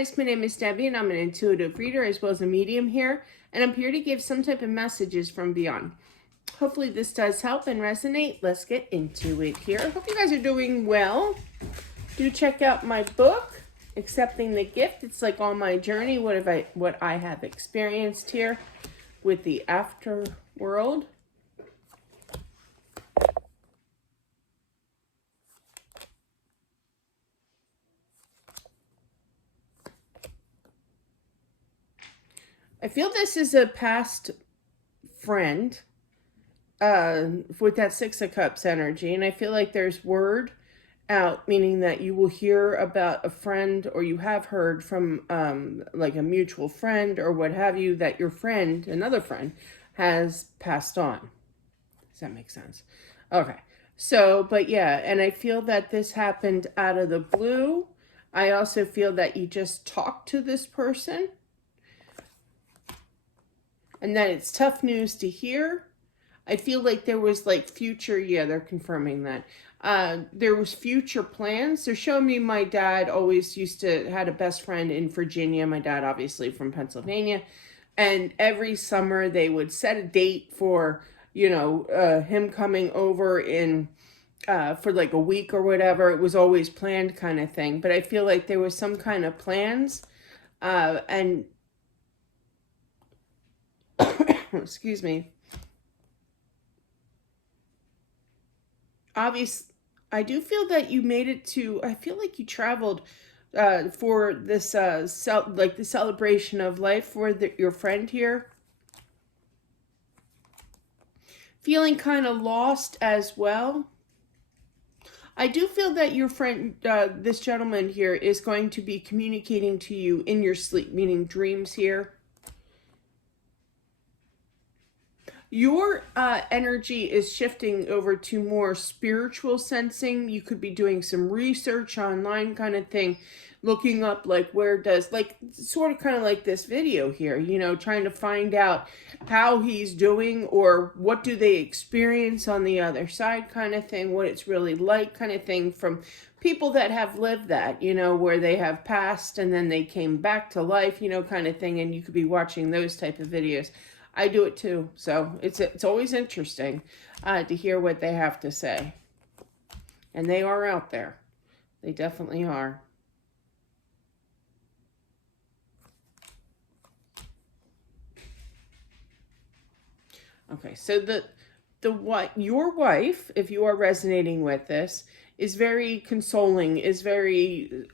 guys, my name is Debbie and I'm an intuitive reader as well as a medium here, and I'm here to give some type of messages from beyond. Hopefully this does help and resonate. Let's get into it here. Hope you guys are doing well. Do check out my book, Accepting the Gift. It's like on my journey, what I have experienced here with the afterworld. I feel this is a past friend with that Six of Cups energy, and I feel like there's word out, meaning that you will hear about a friend, or you have heard from like a mutual friend or what have you, that your friend, another friend, has passed on. Does that make sense? Okay. So, but yeah, and I feel that this happened out of the blue. I also feel that you just talked to this person and that it's tough news to hear. I feel like there was like future, yeah, they're confirming that. There was future plans. They're showing me my dad always had a best friend in Virginia. My dad obviously from Pennsylvania. And every summer they would set a date for, him coming over for like a week or whatever. It was always planned kind of thing. But I feel like there was some kind of plans, and excuse me. Obviously, I do feel that you made it to, I feel like you traveled for this, like the celebration of life for your friend here. Feeling kind of lost as well. I do feel that your friend, this gentleman here, is going to be communicating to you in your sleep, meaning dreams here. Your energy is shifting over to more spiritual sensing. You could be doing some research online kind of thing, looking up like sort of kind of like this video here, trying to find out how he's doing or what do they experience on the other side kind of thing, what it's really like kind of thing from people that have lived that, where they have passed and then they came back to life, kind of thing. And you could be watching those type of videos. I do it too, so it's always interesting to hear what they have to say. And they are out there. They definitely are. Okay, so what your wife, if you are resonating with this, is very consoling, is very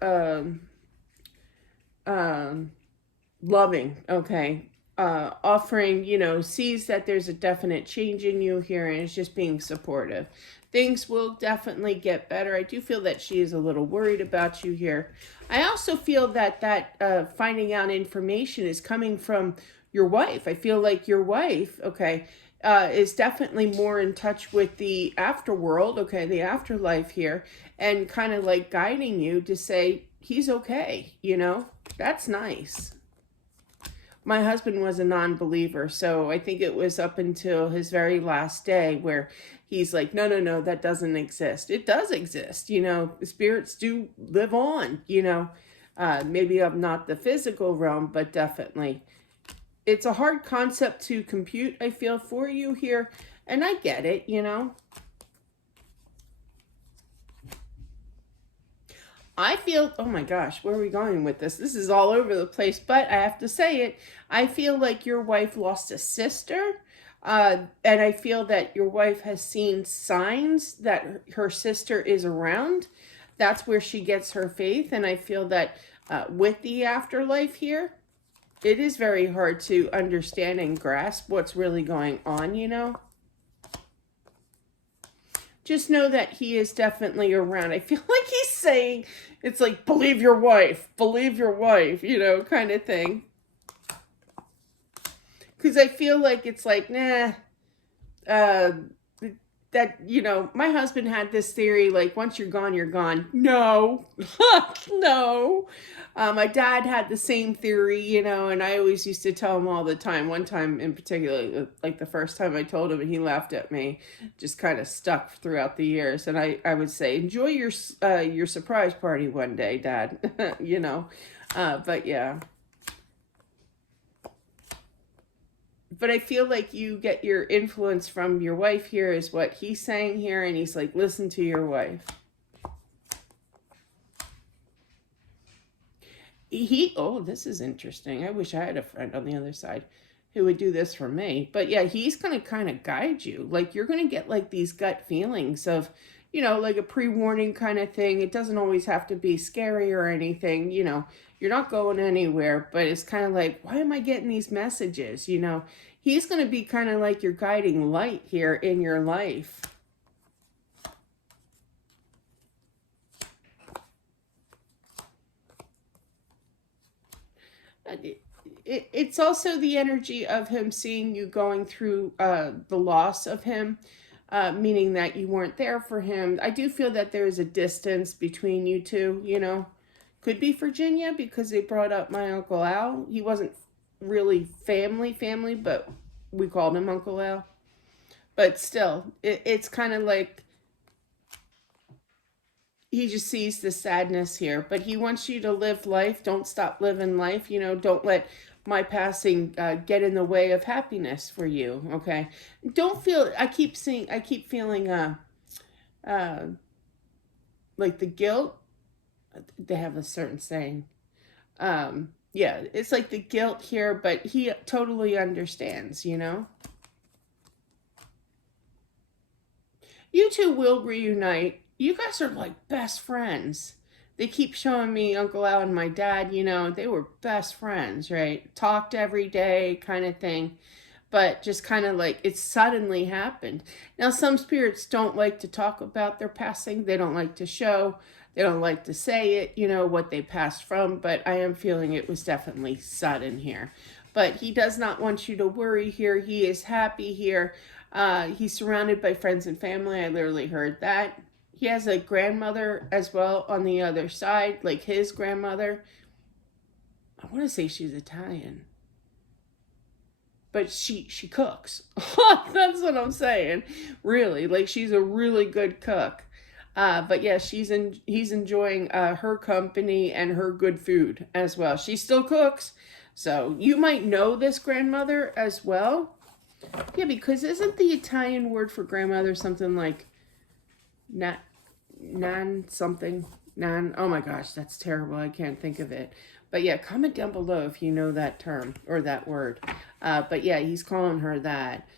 loving, okay? Offering, sees that there's a definite change in you here and is just being supportive. Things will definitely get better. I do feel that she is a little worried about you here. I also feel that finding out information is coming from your wife. I feel like your wife, okay, is definitely more in touch with the afterworld, okay, the afterlife here, and kind of like guiding you to say, he's okay, That's nice. My husband was a non-believer, so I think it was up until his very last day where he's like, no, that doesn't exist. It does exist, spirits do live on, maybe of not the physical realm, but definitely. It's a hard concept to compute, I feel, for you here, and I get it, I feel, oh my gosh, where are we going with this? This is all over the place, but I have to say it. I feel like your wife lost a sister, and I feel that your wife has seen signs that her sister is around. That's where she gets her faith, and I feel that with the afterlife here, it is very hard to understand and grasp what's really going on, Just know that he is definitely around. I feel like he's saying, it's like, believe your wife, kind of thing. Because I feel like it's like, nah, my husband had this theory, like, once you're gone, you're gone. No, no. My dad had the same theory, and I always used to tell him all the time. One time in particular, like the first time I told him, he laughed at me, just kind of stuck throughout the years. And I would say, enjoy your surprise party one day, Dad, But yeah. But I feel like you get your influence from your wife here is what he's saying here. And he's like, listen to your wife. Oh, this is interesting. I wish I had a friend on the other side who would do this for me. But yeah, he's going to kind of guide you. Like, you're going to get like these gut feelings of, like a pre-warning kind of thing. It doesn't always have to be scary or anything. You're not going anywhere, but it's kind of like, why am I getting these messages? He's going to be kind of like your guiding light here in your life. It's also the energy of him seeing you going through the loss of him, meaning that you weren't there for him. I do feel that there is a distance between you two. Could be Virginia because they brought up my Uncle Al. He wasn't really family, but we called him Uncle Al. But still, it's kind of like he just sees the sadness here, but he wants you to live life. Don't stop living life. Don't let my passing get in the way of happiness for you. Okay. Don't feel, I keep feeling, like the guilt. They have a certain saying. Yeah, it's like the guilt here, but he totally understands, You two will reunite. You guys are like best friends. They keep showing me Uncle Al and my dad, they were best friends, right? Talked every day kind of thing. But just kind of like it suddenly happened. Now, some spirits don't like to talk about their passing. They don't like to show. They don't like to say it, what they passed from. But I am feeling it was definitely sudden here. But he does not want you to worry here. He is happy here. He's surrounded by friends and family. I literally heard that. He has a grandmother as well on the other side, like his grandmother. I want to say she's Italian. But she cooks. That's what I'm saying. Really, like she's a really good cook. But yeah, he's enjoying her company and her good food as well. She still cooks. So you might know this grandmother as well. Yeah, because isn't the Italian word for grandmother something like nan something? Nan, oh my gosh, that's terrible. I can't think of it. But yeah, comment down below if you know that term or that word. But yeah, he's calling her that.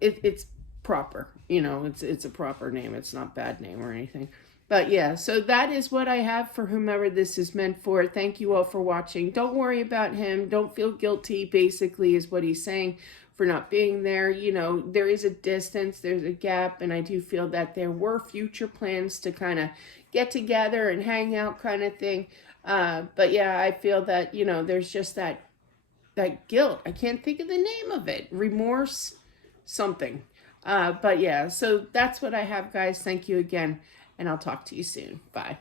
It's proper. It's a proper name. It's not bad name or anything. But yeah, so that is what I have for whomever this is meant for. Thank you all for watching. Don't worry about him. Don't feel guilty, basically, is what he's saying, for not being there. There is a distance, there's a gap, and I do feel that there were future plans to kind of get together and hang out kind of thing. But yeah, I feel that, there's just that guilt. I can't think of the name of it. Remorse, something. But yeah, so that's what I have, guys. Thank you again, and I'll talk to you soon. Bye.